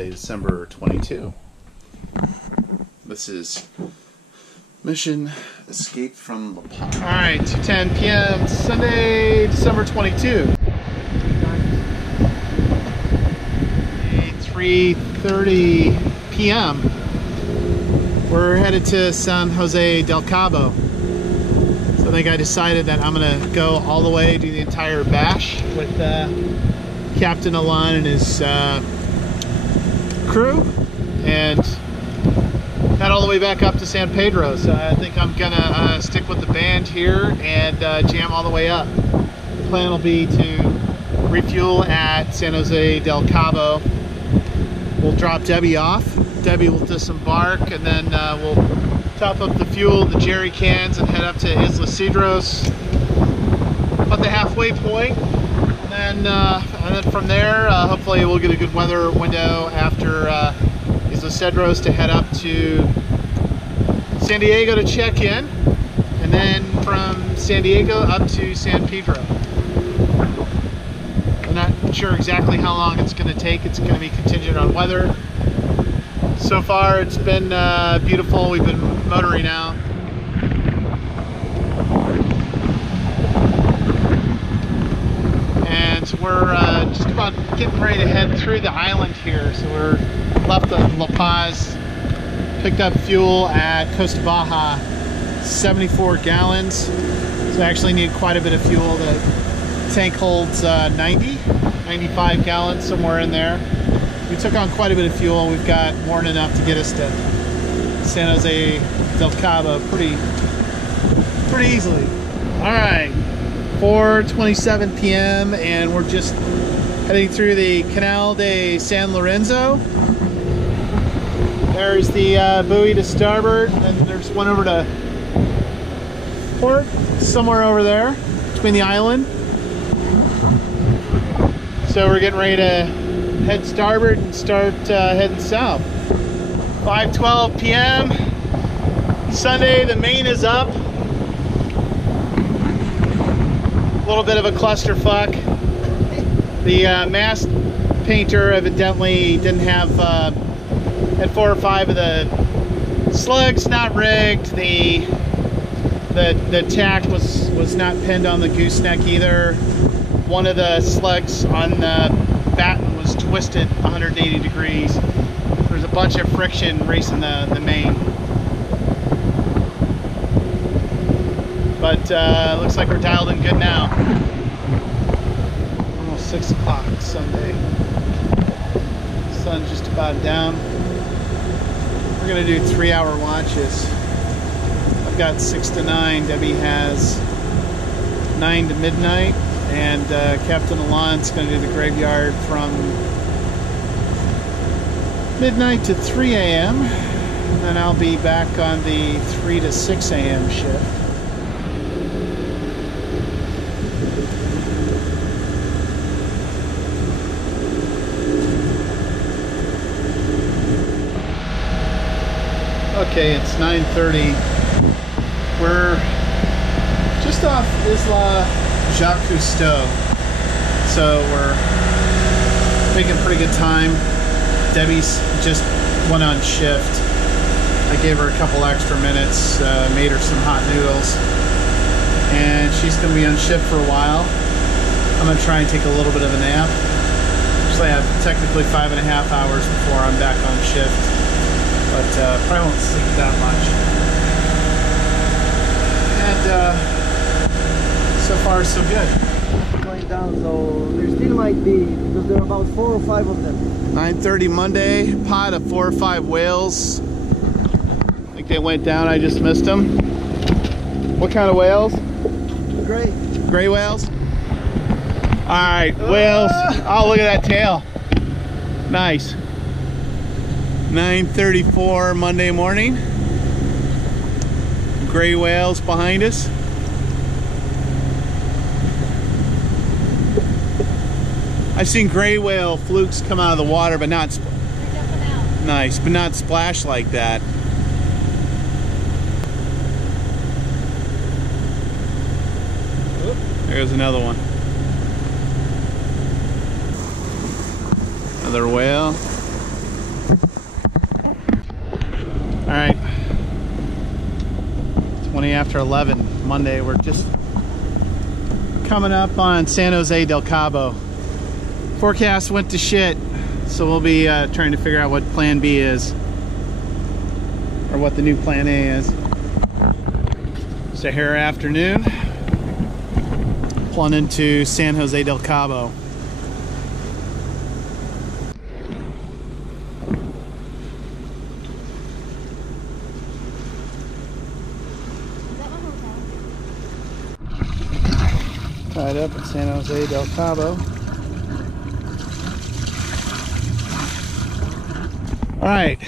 Sunday, December 22. This is Mission Escape from La Paz. Alright, 2:10 p.m. Sunday, December 22. 3:30 p.m. We're headed to San Jose Del Cabo. So I think I decided that I'm going to go all the way, do the entire bash with Captain Alon and his crew, and head all the way back up to San Pedro. So I think I'm going to stick with the band here and jam all the way up. The plan will be to refuel at San Jose Del Cabo. We'll drop Debbie off. Debbie will disembark, and then we'll top up the fuel, the jerry cans, and head up to Isla Cedros, about the halfway point. And then from there, hopefully we'll get a good weather window after Isla Cedros to head up to San Diego to check in, and then from San Diego up to San Pedro. I'm not sure exactly how long it's going to take. It's going to be contingent on weather. So far it's been beautiful. We've been motoring out. And we're just about getting ready to head through the island here. So we're left of La Paz, picked up fuel at Costa Baja, 74 gallons. So I actually need quite a bit of fuel. The tank holds 95 gallons, somewhere in there. We took on quite a bit of fuel. We've got more than enough to get us to San Jose Del Cabo pretty easily. All right, 4:27 p.m. and we're just heading through the Canal de San Lorenzo. There's the buoy to starboard, and there's one over to port, somewhere over there between the island. So we're getting ready to head starboard and start heading south. 5:12 p.m. Sunday, the main is up. A little bit of a clusterfuck. The mast painter evidently didn't have, had 4 or 5 of the slugs not rigged. The tack was not pinned on the gooseneck either. One of the slugs on the batten was twisted 180 degrees. There's a bunch of friction racing the main. But looks like we're dialed in good now. Almost 6 o'clock Sunday. Sun's just about down. We're gonna do 3-hour launches. I've got 6 to 9. Debbie has 9 to midnight. And Captain Alon's going to do the graveyard from midnight to 3 a.m. And then I'll be back on the 3 to 6 a.m. shift. Okay, it's 9:30. We're just off Isla Jacques Cousteau, so we're making pretty good time. Debbie's just went on shift. I gave her a couple extra minutes, made her some hot noodles, and she's going to be on shift for a while. I'm going to try and take a little bit of a nap. Actually, I have technically 5.5 hours before I'm back on shift, but probably won't sleep that much. And so far, so good. Going down, so there still might be, because there are about 4 or 5 of them. 9:30 Monday, pod of 4 or 5 whales. I think they went down, I just missed them. What kind of whales? Gray. Gray whales? Alright, whales. Oh, look at that tail. Nice. 9:34 Monday morning. Gray whales behind us. I've seen gray whale flukes come out of the water, but not nice, but not splash like that. There's another one. Another whale. 20 after 11 Monday. We're just coming up on San Jose Del Cabo. Forecast went to shit, so we'll be trying to figure out what plan B is, or what the new plan A is. So here afternoon, pulling into San Jose Del Cabo. Tied up at San Jose Del Cabo. All right.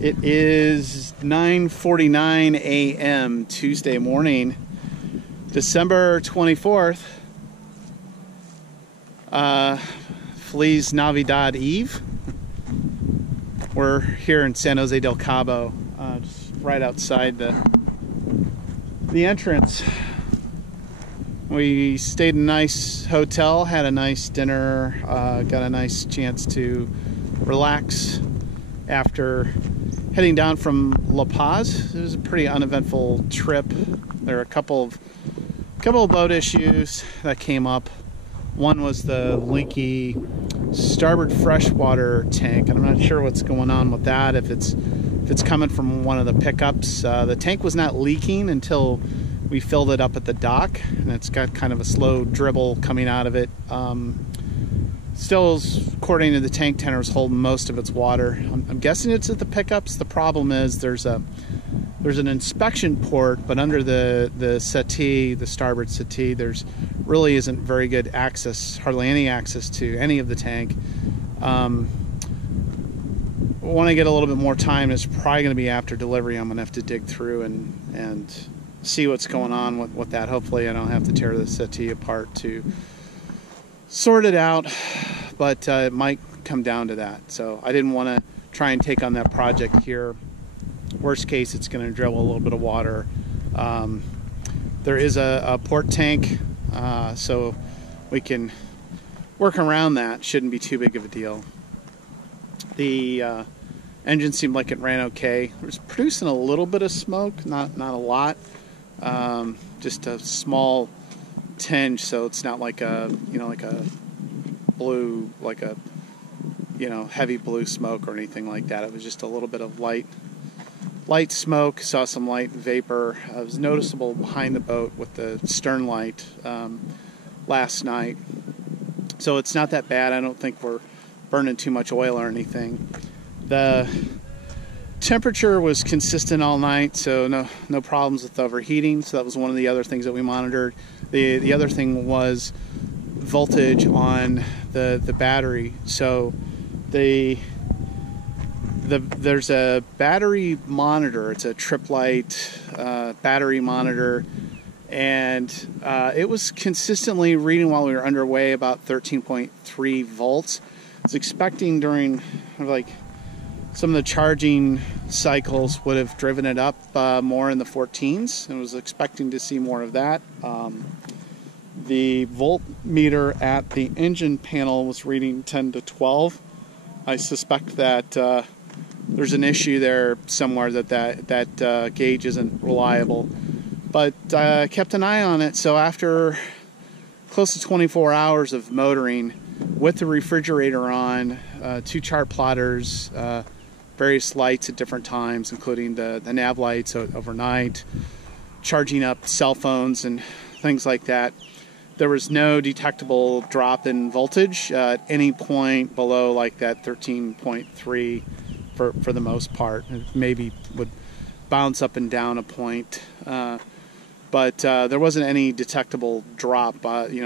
It is 9:49 a.m. Tuesday morning, December 24th. Feliz Navidad Eve. We're here in San Jose Del Cabo, just right outside the entrance. We stayed in a nice hotel, had a nice dinner, got a nice chance to relax after heading down from La Paz. It was a pretty uneventful trip. There were a couple of boat issues that came up. One was the leaky starboard freshwater tank, and I'm not sure what's going on with that, if it's coming from one of the pickups. The tank was not leaking until we filled it up at the dock, and it's got kind of a slow dribble coming out of it. Still, according to the tank tender, is holding most of its water. I'm guessing it's at the pickups. The problem is there's an inspection port, but under the settee, the starboard settee, there's really isn't very good access, hardly any access to any of the tank. When I get a little bit more time, it's probably going to be after delivery. I'm going to have to dig through and see what's going on with that. Hopefully I don't have to tear the settee apart to sort it out, but it might come down to that. So I didn't want to try and take on that project here. Worst case, it's going to dribble a little bit of water. There is a port tank, so we can work around that. Shouldn't be too big of a deal. The engine seemed like it ran okay. It was producing a little bit of smoke, not a lot, just a small tinge, so it's not like a blue, like a heavy blue smoke or anything like that. It was just a little bit of light smoke. Saw some light vapor. It was noticeable behind the boat with the stern light last night, so it's not that bad. I don't think we're burning too much oil or anything. The temperature was consistent all night, so no problems with overheating. So that was one of the other things that we monitored. The other thing was voltage on the battery. So there's a battery monitor. It's a trip light battery monitor, and it was consistently reading while we were underway about 13.3 volts. I was expecting during some of the charging cycles would have driven it up more in the 14s. I was expecting to see more of that. The voltmeter at the engine panel was reading 10 to 12. I suspect that there's an issue there somewhere, that gauge isn't reliable. But I kept an eye on it, so after close to 24 hours of motoring with the refrigerator on, 2 chart plotters, various lights at different times, including the nav lights overnight, charging up cell phones and things like that, there was no detectable drop in voltage at any point below like that 13.3 for the most part. It maybe would bounce up and down a point, but there wasn't any detectable drop,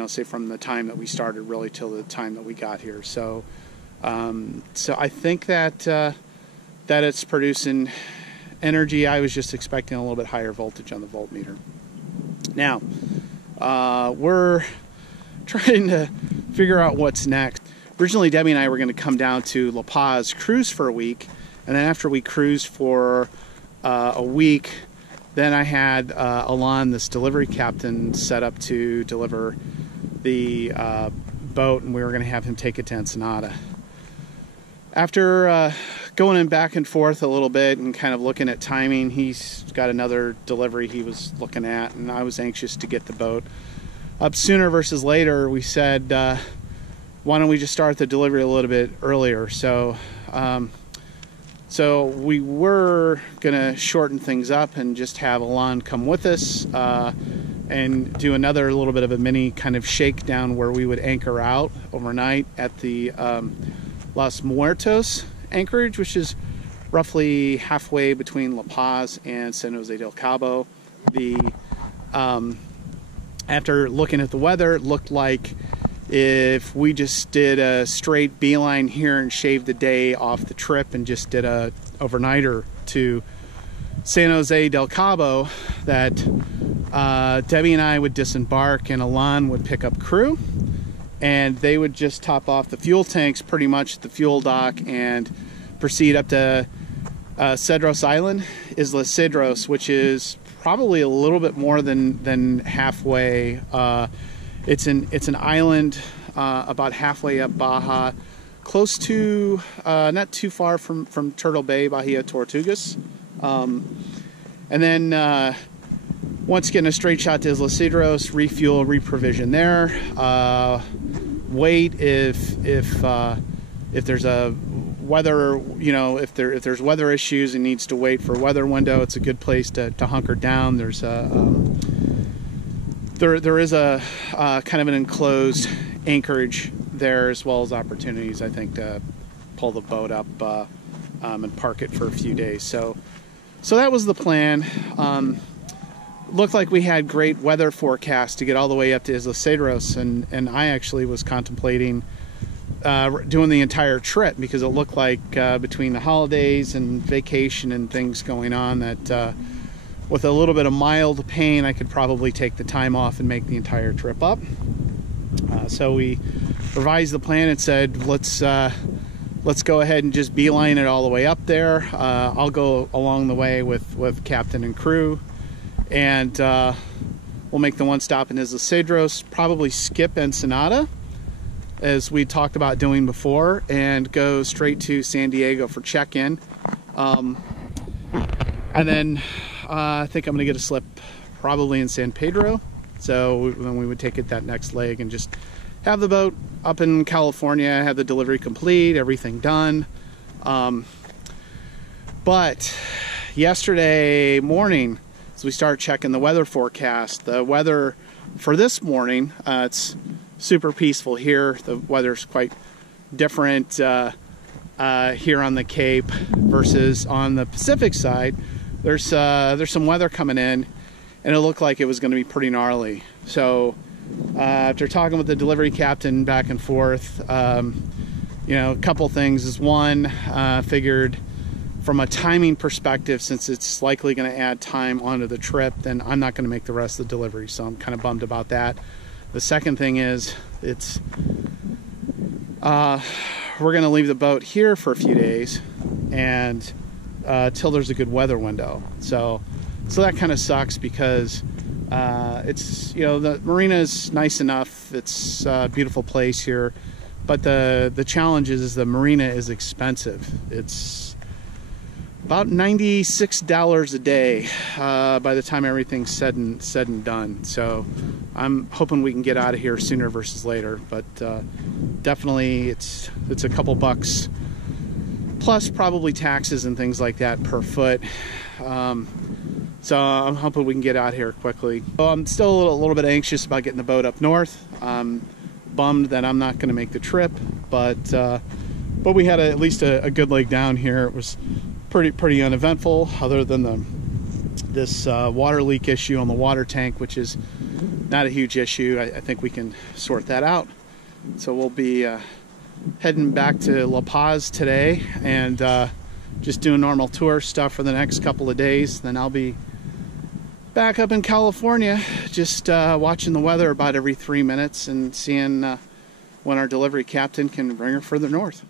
say from the time that we started really till the time that we got here. So I think that it's producing energy. I was just expecting a little bit higher voltage on the voltmeter. Now, we're trying to figure out what's next. Originally, Debbie and I were going to come down to La Paz, cruise for a week, and then after we cruised for a week, then I had Alon, this delivery captain, set up to deliver the boat, and we were going to have him take it to Ensenada. After going going in back and forth a little bit and kind of looking at timing. He's got another delivery he was looking at, and I was anxious to get the boat up sooner versus later. We said, why don't we just start the delivery a little bit earlier? So so we were gonna shorten things up and just have Alon come with us and do another little bit of a mini kind of shakedown where we would anchor out overnight at the Los Muertos anchorage, which is roughly halfway between La Paz and San Jose del Cabo. After looking at the weather, it looked like if we just did a straight beeline here and shaved the day off the trip and just did a overnighter to San Jose del Cabo, that Debbie and I would disembark and Alon would pick up crew, and they would just top off the fuel tanks pretty much at the fuel dock and proceed up to Cedros Island, Isla Cedros, which is probably a little bit more than halfway. It's an island about halfway up Baja, close to, not too far from Turtle Bay, Bahia Tortugas. And then once getting a straight shot to Isla Cedros, refuel, reprovision there. Wait if there's a weather, if there's weather issues and needs to wait for a weather window, it's a good place to hunker down. There's a there is a kind of an enclosed anchorage there, as well as opportunities, I think, to pull the boat up and park it for a few days. So that was the plan. Looked like we had great weather forecast to get all the way up to Isla Cedros, and I actually was contemplating doing the entire trip, because it looked like between the holidays and vacation and things going on that with a little bit of mild pain I could probably take the time off and make the entire trip up. So we revised the plan and said, let's go ahead and just beeline it all the way up there. I'll go along the way with captain and crew, and we'll make the one stop in Isla Cedros, probably skip Ensenada, as we talked about doing before, and go straight to San Diego for check-in. And then I think I'm gonna get a slip probably in San Pedro. So then we would take it that next leg and just have the boat up in California, have the delivery complete, everything done. But yesterday morning, as we start checking the weather forecast, the weather for this morning, it's super peaceful here. The weather's quite different here on the Cape versus on the Pacific side. There's some weather coming in, and it looked like it was going to be pretty gnarly. So after talking with the delivery captain back and forth, a couple things is, one, figured from a timing perspective, since it's likely going to add time onto the trip, then I'm not going to make the rest of the delivery, so I'm kind of bummed about that. The second thing is, we're going to leave the boat here for a few days, and till there's a good weather window. So that kind of sucks, because it's, the marina is nice enough. It's a beautiful place here, but the challenge is the marina is expensive. It's about $96 a day by the time everything's said and done. So I'm hoping we can get out of here sooner versus later, but definitely it's a couple bucks plus probably taxes and things like that per foot. So I'm hoping we can get out here quickly. So I'm still a little bit anxious about getting the boat up north. I'm bummed that I'm not going to make the trip, but we had at least a good leg down here. It was pretty uneventful, other than this water leak issue on the water tank, which is not a huge issue. I think we can sort that out. So we'll be heading back to La Paz today, and just doing normal tour stuff for the next couple of days. Then I'll be back up in California, just watching the weather about every 3 minutes and seeing when our delivery captain can bring her further north.